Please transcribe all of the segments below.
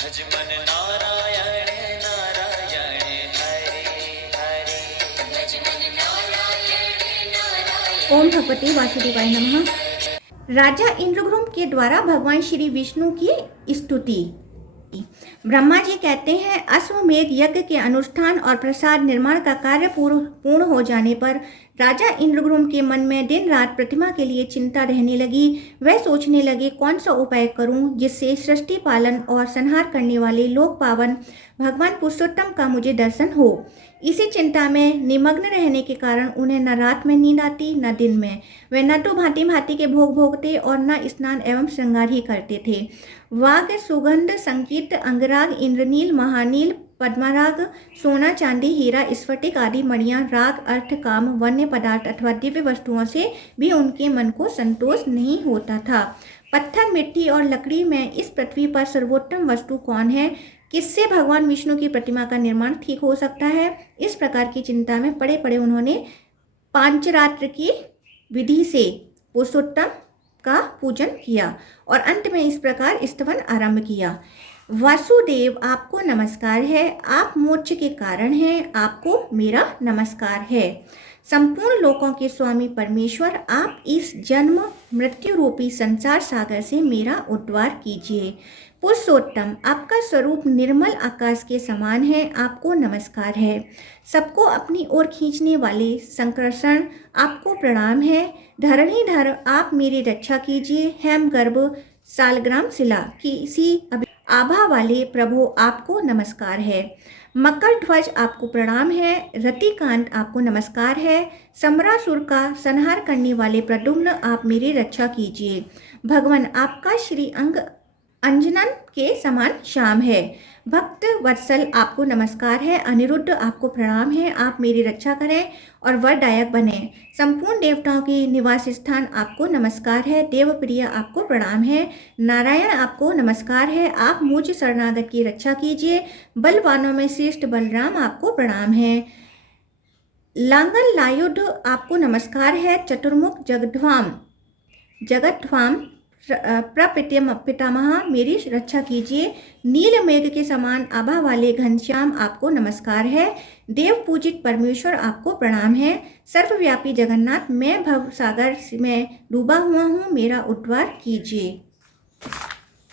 भज मन नारायण नारायण हरे हरे। भज मन नारायण नारायण। ओम भगवते वासुदेवाय नमः। राजा इंद्रद्युम्न के द्वारा भगवान श्री विष्णु की स्तुति। ब्रह्मा जी कहते हैं, अश्वमेध यज्ञ के अनुष्ठान और प्रसाद निर्माण का कार्य पूर्ण हो जाने पर राजा इंद्रद्युम्न के मन में दिन रात प्रतिमा के लिए चिंता रहने लगी। वह सोचने लगे, कौन सा उपाय करूं जिससे सृष्टि पालन और संहार करने वाले लोक पावन भगवान पुरुषोत्तम का मुझे दर्शन हो। इसी चिंता में निमग्न रहने के कारण उन्हें न रात में नींद आती न दिन में। वे न तो भांति भांति के भोग भोगते और न स्नान एवं श्रृंगार ही करते थे। वाग सुगंध संकीर्त अंगराग इंद्रनील महानील पद्मराग सोना चांदी हीरा स्फटिक आदि मणियां राग अर्थ काम वन्य पदार्थ अथवा दिव्य वस्तुओं से भी उनके मन को संतोष नहीं होता था। पत्थर मिट्टी और लकड़ी में इस पृथ्वी पर सर्वोत्तम वस्तु कौन है? किससे भगवान विष्णु की प्रतिमा का निर्माण ठीक हो सकता है? इस प्रकार की चिंता में पड़े पड़े उन्होंने पांचरात्र की विधि से पुरुषोत्तम का पूजन किया और अंत में इस प्रकार स्तवन आरंभ किया। वासुदेव, आपको नमस्कार है। आप मोक्ष के कारण हैं। आपको मेरा नमस्कार है। संपूर्ण लोकों के स्वामी परमेश्वर, आप इस जन्म मृत्यु रूपी संसार सागर से मेरा उद्धार कीजिए। पुरुषोत्तम, आपका स्वरूप निर्मल आकाश के समान है। आपको नमस्कार है। सबको अपनी ओर खींचने वाले संकर्षण, आपको प्रणाम है। धरणीधर, आप मेरी रक्षा कीजिए। हेमगर्भ सालग्राम शिला किसी आभा वाले प्रभु, आपको नमस्कार है। मकर ध्वज, आपको प्रणाम है। रतिकांत, आपको नमस्कार है। समरासुर का संहार करने वाले प्रद्युम्न, आप मेरी रक्षा कीजिए। भगवान, आपका श्री अंग अंजनन के समान श्याम है। भक्त वत्सल, आपको नमस्कार है। अनिरुद्ध, आपको प्रणाम है। आप मेरी रक्षा करें और वरदायक बने। संपूर्ण देवताओं की निवास स्थान, आपको नमस्कार है। देवप्रिय, आपको प्रणाम है। नारायण, आपको नमस्कार है। आप मुझ शरणागत की रक्षा कीजिए। बलवानों में श्रेष्ठ बलराम, आपको प्रणाम है। लांगल लायुध, आपको नमस्कार है। चतुर्मुख जगद्धाम पितामह, मेरी रक्षा कीजिए। नील मेघ के समान आभा वाले घनश्याम, आपको नमस्कार है। देव पूजित परमेश्वर, आपको प्रणाम है। सर्वव्यापी जगन्नाथ, मैं भव सागर में डूबा हुआ हूँ, मेरा उद्धार कीजिए।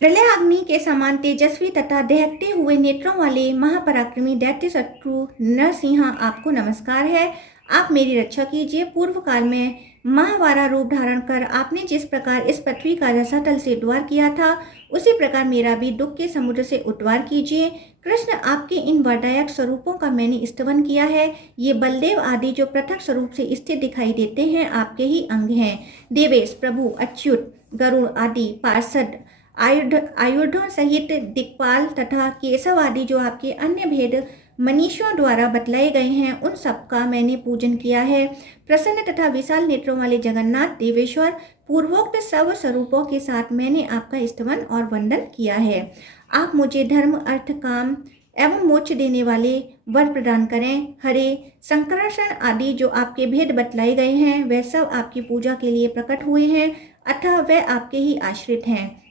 प्रलय अग्नि के समान तेजस्वी तथा दहकते हुए नेत्रों वाले महापराक्रमी दैत्य शत्रु नरसिंह, आपको नमस्कार है। आप मेरी रक्षा कीजिए। पूर्व काल में महावारा रूप धारण कर आपने जिस प्रकार इस पृथ्वी का रसातल से उद्धार किया था, उसी प्रकार मेरा भी दुख के समुद्र से उद्धार कीजिए। कृष्ण, आपके इन वरदायक स्वरूपों का मैंने स्तवन किया है। ये बलदेव आदि जो पृथक स्वरूप से स्थित दिखाई देते हैं, आपके ही अंग हैं। देवेश, प्रभु, अच्युत, गरुड़ आदि पार्षद आयुधों सहित दिक्पाल तथा केशव आदि जो आपके अन्य भेद मनीषियों द्वारा बतलाए गए हैं, उन सबका मैंने पूजन किया है। प्रसन्न तथा विशाल नेत्रों वाले जगन्नाथ देवेश्वर, पूर्वोक्त सब स्वरूपों के साथ मैंने आपका स्तवन और वंदन किया है। आप मुझे धर्म अर्थ काम एवं मोक्ष देने वाले वर प्रदान करें। हरे संकर्षण आदि जो आपके भेद बतलाए गए हैं, वह सब आपकी पूजा के लिए प्रकट हुए हैं, अतः वह आपके ही आश्रित हैं।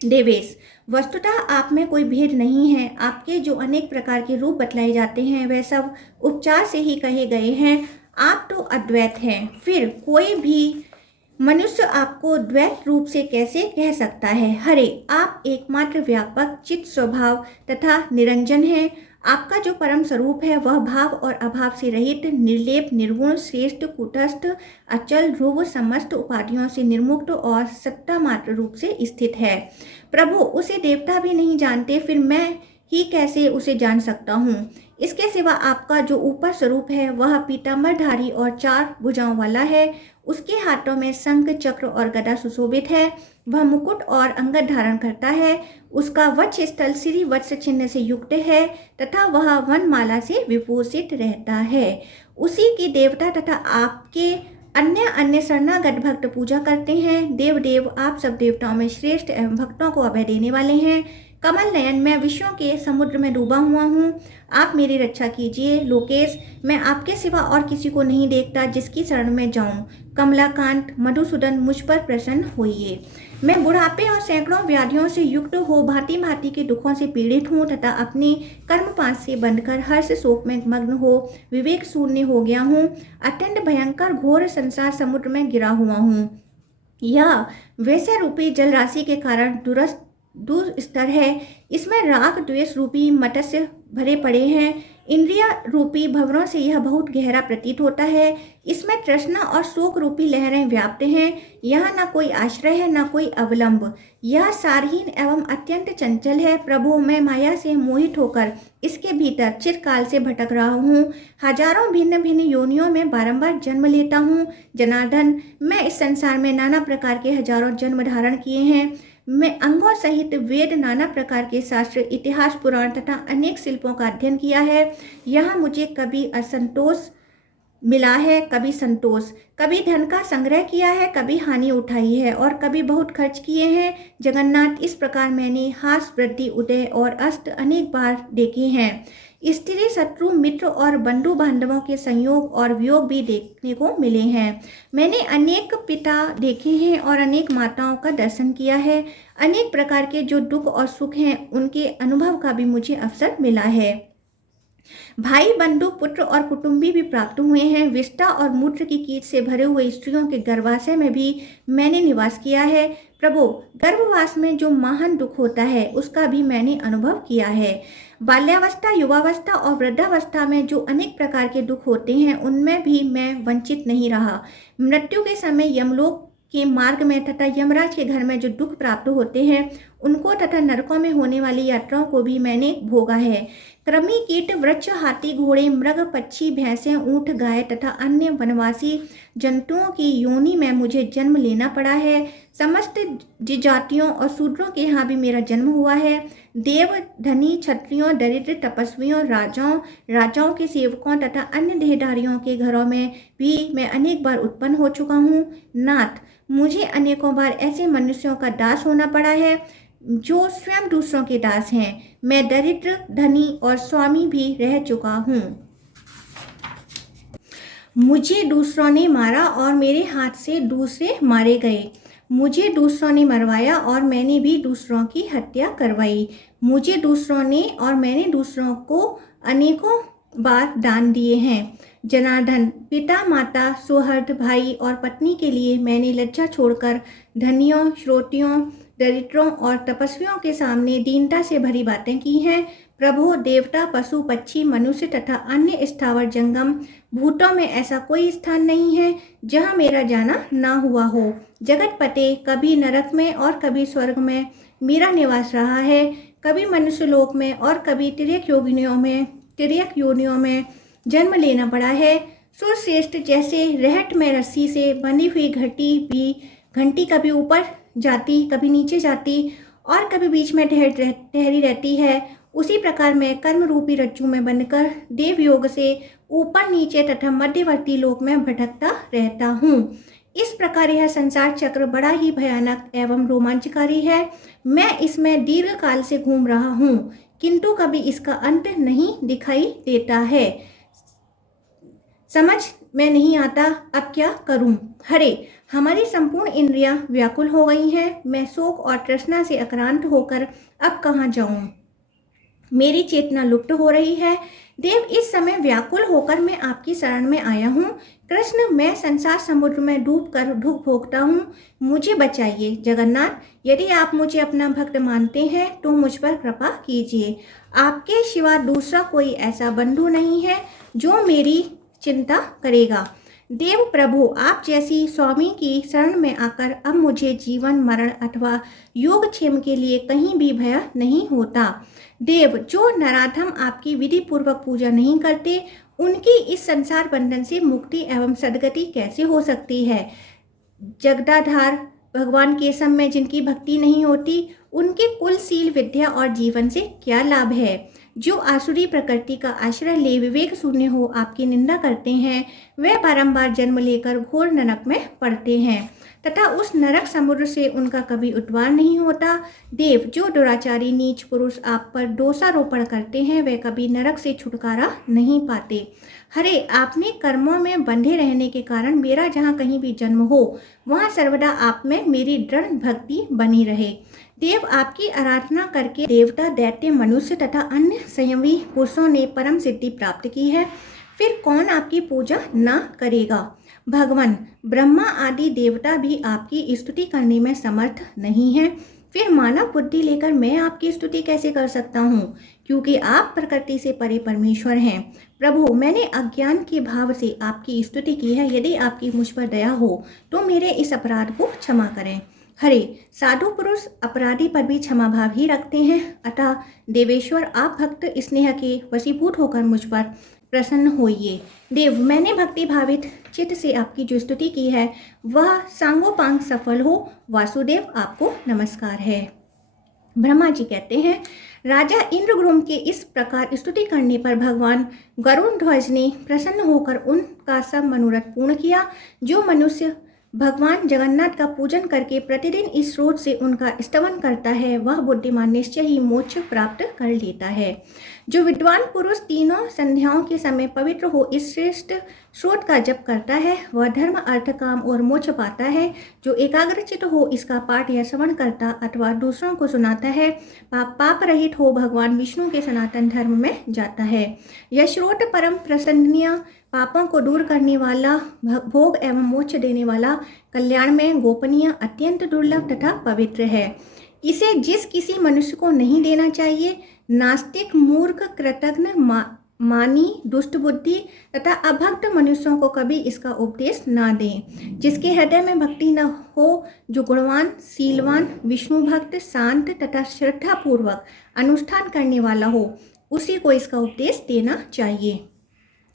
देवेश, वस्तुतः आप में कोई भेद नहीं है। आपके जो अनेक प्रकार के रूप बतलाए जाते हैं, वह सब उपचार से ही कहे गए हैं। आप तो अद्वैत हैं, फिर कोई भी मनुष्य आपको द्वैत रूप से कैसे कह सकता है? हरे, आप एकमात्र व्यापक चित्त स्वभाव तथा निरंजन हैं। आपका जो परम स्वरूप है, वह भाव और अभाव से रहित, निर्लेप, निर्गुण, श्रेष्ठ, कुटस्थ, अचल, ध्रुव, समस्त उपाधियों से निर्मुक्त और सत्ता मात्र रूप से स्थित है। प्रभु, उसे देवता भी नहीं जानते, फिर मैं ही कैसे उसे जान सकता हूँ? इसके सिवा आपका जो ऊपर स्वरूप है, वह पीताम्बरधारी और 4 भुजाओं वाला है। उसके हाथों में शंख, चक्र और गदा सुशोभित है। वह मुकुट और अंगद धारण करता है। उसका वक्ष स्थल श्री वत्स चिन्ह से युक्त है तथा वह वनमाला से विभूषित रहता है। उसी की देवता तथा आपके अन्य अन्य शरणागत भक्त पूजा करते हैं। देव, आप सब देवताओं में श्रेष्ठ एवं भक्तों को अभय देने वाले हैं। कमल नयन, मैं विश्वों के समुद्र में डूबा हुआ हूँ, आप मेरी रक्षा कीजिए। लोकेश, मैं आपके सिवा और किसी को नहीं देखता जिसकी शरण में जाऊं। कमलाकांत, मधुसूदन, मुझ पर प्रसन्न होइए। मैं बुढ़ापे और सैकड़ों व्याधियों से युक्त हो भांति भांति के दुखों से पीड़ित हूँ तथा अपने कर्मपाश से बंधकर हर्ष शोक में मग्न हो विवेक शून्य हो गया हूँ। अत्यंत भयंकर घोर संसार समुद्र में गिरा हुआ हूँ। यह वैसे रूपी जल राशि के कारण दुस्तर है। इसमें राग द्वेष रूपी मत्स्य भरे पड़े हैं। इंद्रिय रूपी भंवरों से यह बहुत गहरा प्रतीत होता है। इसमें तृष्णा और शोक रूपी लहरें व्याप्त हैं। यहाँ न कोई आश्रय है न कोई अवलंब। यह सारहीन एवं अत्यंत चंचल है। प्रभु, मैं माया से मोहित होकर इसके भीतर चिरकाल से भटक रहा हूँ। हजारों भिन्न भिन्न योनियों में बारंबार जन्म लेता हूँ। जनार्दन, मैं इस संसार में नाना प्रकार के हजारों जन्म धारण किए हैं। मैं अंगों सहित वेद, नाना प्रकार के शास्त्र, इतिहास, पुराण तथा अनेक शिल्पों का अध्ययन किया है। यहाँ मुझे कभी असंतोष मिला है, कभी संतोष, कभी धन का संग्रह किया है, कभी हानि उठाई है और कभी बहुत खर्च किए हैं। जगन्नाथ, इस प्रकार मैंने हास, वृद्धि, उदय और अस्त अनेक बार देखे हैं। स्त्री, शत्रु, मित्र और बंधु बांधवों के संयोग और वियोग भी देखने को मिले हैं। मैंने अनेक पिता देखे हैं और अनेक माताओं का दर्शन किया है। अनेक प्रकार के जो दुख और सुख हैं उनके अनुभव का भी मुझे अवसर मिला है। भाई, बंधु, पुत्र और कुटुंबी भी प्राप्त हुए हैं। विष्ठा और मूत्र की कीट से भरे हुए स्त्रियों के गर्भाशय में भी मैंने निवास किया है। प्रभु, गर्भवास में जो महान दुख होता है उसका भी मैंने अनुभव किया है। बाल्यावस्था, युवावस्था और वृद्धावस्था में जो अनेक प्रकार के दुख होते हैं उनमें भी मैं वंचित नहीं रहा। मृत्यु के समय यमलोक के मार्ग में तथा यमराज के घर में जो दुख प्राप्त होते हैं उनको तथा नरकों में होने वाली यात्राओं को भी मैंने भोगा है। कृमि, कीट, वृक्ष, हाथी, घोड़े, मृग, पक्षी, भैंसें, ऊंट, गाय तथा अन्य वनवासी जंतुओं की योनि में मुझे जन्म लेना पड़ा है। समस्त जातियों और शूद्रों के यहाँ भी मेरा जन्म हुआ है। देव, धनी, क्षत्रियों, दरिद्र, तपस्वियों, राजाओं के सेवकों तथा अन्य देहधारियों के घरों में भी मैं अनेक बार उत्पन्न हो चुका हूँ। नाथ, मुझे अनेकों बार ऐसे मनुष्यों का दास होना पड़ा है जो स्वयं दूसरों के दास हैं। मैं दरिद्र, धनी और स्वामी भी रह चुका हूँ। मुझे दूसरों ने मारा और मेरे हाथ से दूसरे मारे गए। मुझे दूसरों ने मरवाया और मैंने भी दूसरों की हत्या करवाई। मुझे दूसरों ने और मैंने दूसरों को अनेकों बार दान दिए हैं। जनार्दन, पिता, माता, सुहृद, भाई और पत्नी के लिए मैंने लज्जा छोड़कर धनियों, श्रोतियों, दरिद्रों और तपस्वियों के सामने दीनता से भरी बातें की हैं। प्रभु, देवता, पशु, पक्षी, मनुष्य तथा अन्य स्थावर जंगम भूतों में ऐसा कोई स्थान नहीं है जहाँ मेरा जाना ना हुआ हो। जगत पते, कभी नरक में और कभी स्वर्ग में मेरा निवास रहा है। कभी मनुष्य लोक में और कभी तिर्यक योनियों में जन्म लेना पड़ा है। सुरश्रेष्ठ, जैसे रहट में रस्सी से बंधी हुई घंटी कभी ऊपर जाती, कभी नीचे जाती और कभी बीच में ठहरी रहती है, उसी प्रकार मैं कर्म रूपी रज्जु में बंधकर देव योग से ऊपर नीचे तथा मध्यवर्ती लोक में भटकता रहता हूँ। इस प्रकार यह संसार चक्र बड़ा ही भयानक एवं रोमांचकारी है। मैं इसमें दीर्घ काल से घूम रहा हूँ किंतु कभी इसका अंत नहीं दिखाई देता है। समझ में नहीं आता अब क्या करूं। हरे, हमारी संपूर्ण इंद्रियां व्याकुल हो गई हैं। मैं शोक और तृष्णा से आक्रांत होकर अब कहाँ जाऊं। मेरी चेतना लुप्त हो रही है। देव, इस समय व्याकुल होकर मैं आपकी शरण में आया हूँ। कृष्ण, मैं संसार समुद्र में डूबकर दुख भोगता हूँ, मुझे बचाइए। जगन्नाथ, यदि आप मुझे अपना भक्त मानते हैं तो मुझ पर कृपा कीजिए। आपके सिवा दूसरा कोई ऐसा बंधु नहीं है जो मेरी चिंता करेगा। देव प्रभु, आप जैसी स्वामी की शरण में आकर अब मुझे जीवन, मरण अथवा योगक्षेम के लिए कहीं भी भय नहीं होता। देव, जो नराधम आपकी विधि पूर्वक पूजा नहीं करते उनकी इस संसार बंधन से मुक्ति एवं सद्गति कैसे हो सकती है। जगदाधार भगवान केशव में जिनकी भक्ति नहीं होती उनके कुल, शील, विद्या और जीवन से क्या लाभ है। जो आसुरी प्रकृति का आश्रय ले विवेक शून्य हो आपकी निंदा करते हैं वे बारंबार जन्म लेकर घोर नरक में पड़ते हैं। तथा उस नरक समुद्र से उनका कभी उद्धार नहीं होता। देव, जो दुराचारी नीच पुरुष आप पर दोषारोपण करते हैं वे कभी नरक से छुटकारा नहीं पाते। हरे, आपने कर्मों में बंधे रहने के कारण मेरा जहाँ कहीं भी जन्म हो वहाँ सर्वदा आप में मेरी दृढ़ भक्ति बनी रहे। देव, आपकी आराधना करके देवता, दैत्य, मनुष्य तथा अन्य संयमी पुरुषों ने परम सिद्धि प्राप्त की है, फिर कौन आपकी पूजा न करेगा। भगवान, ब्रह्मा आदि देवता भी आपकी स्तुति करने में समर्थ नहीं है, फिर मानव बुद्धि लेकर मैं आपकी स्तुति कैसे कर सकता हूँ, क्योंकि आप प्रकृति से परे परमेश्वर हैं। प्रभु, मैंने अज्ञान के भाव से आपकी स्तुति की है, यदि आपकी मुझ पर दया हो तो मेरे इस अपराध को क्षमा करें। हरे, साधु पुरुष अपराधी पर भी क्षमा भाव ही रखते हैं, अतः देवेश्वर आप भक्त स्नेह के वशीभूत होकर मुझ पर प्रसन्न होइए। देव, मैंने भक्ति भावित चित्त से आपकी जो स्तुति की है वह सांगोपांग सफल हो। वासुदेव, आपको नमस्कार है। ब्रह्मा जी कहते हैं, राजा इंद्रद्युम्न के इस प्रकार स्तुति करने पर भगवान गरुड़ ध्वज ने प्रसन्न होकर उनका सब मनोरथ पूर्ण किया। जो मनुष्य भगवान जगन्नाथ का पूजन करके प्रतिदिन इस स्रोत से उनका स्तवन करता है वह बुद्धिमान निश्चय ही मोक्ष प्राप्त कर लेता है। जो विद्वान पुरुष तीनों संध्याओं के समय पवित्र हो इस श्रेष्ठ स्रोत का जप करता है वह धर्म, अर्थ, काम और मोक्ष पाता है। जो एकाग्रचित हो इसका पाठ या श्रवण करता अथवा दूसरों को सुनाता है पाप रहित हो भगवान विष्णु के सनातन धर्म में जाता है। यह स्रोत परम प्रसन्नीय, पापों को दूर करने वाला, भोग एवं मोक्ष देने वाला, कल्याण में गोपनीय, अत्यंत दुर्लभ तथा पवित्र है। इसे जिस किसी मनुष्य को नहीं देना चाहिए, नास्तिक, मूर्ख, कृतघ्न, मानी, दुष्ट बुद्धि तथा अभक्त मनुष्यों को कभी इसका उपदेश ना दें। जिसके हृदय में भक्ति न हो, जो गुणवान, शीलवान, विष्णु भक्त, शांत तथा श्रद्धापूर्वक अनुष्ठान करने वाला हो उसी को इसका उपदेश देना चाहिए।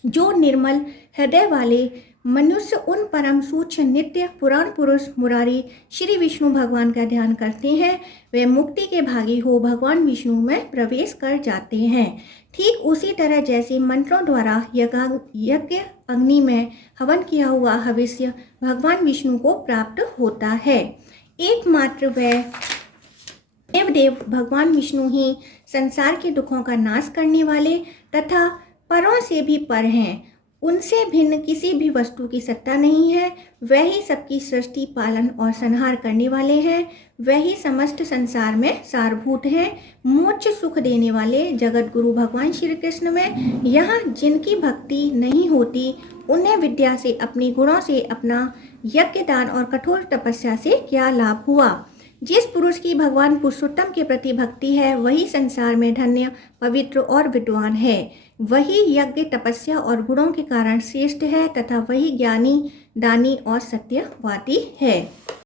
जो निर्मल हृदय वाले मनुष्य उन परम सूक्ष्म नित्य पुराण पुरुष मुरारी श्री विष्णु भगवान का ध्यान करते हैं वे मुक्ति के भागी हो भगवान विष्णु में प्रवेश कर जाते हैं। ठीक उसी तरह जैसे मंत्रों द्वारा यज्ञ अग्नि में हवन किया हुआ हविष्य भगवान विष्णु को प्राप्त होता है। एकमात्र वह देव भगवान विष्णु ही संसार के दुखों का नाश करने वाले तथा परों से भी पर हैं। उनसे भिन्न किसी भी वस्तु की सत्ता नहीं है। वह ही सबकी सृष्टि, पालन और संहार करने वाले हैं। वह ही समस्त संसार में सारभूत हैं। मोक्ष सुख देने वाले जगत गुरु भगवान श्री कृष्ण में यहाँ जिनकी भक्ति नहीं होती उन्हें विद्या से, अपने गुणों से, अपना यज्ञ, दान और कठोर तपस्या से क्या लाभ हुआ। जिस पुरुष की भगवान पुरुषोत्तम के प्रति भक्ति है वही संसार में धन्य, पवित्र और विद्वान है। वही यज्ञ, तपस्या और गुणों के कारण श्रेष्ठ है तथा वही ज्ञानी, दानी और सत्यवादी है।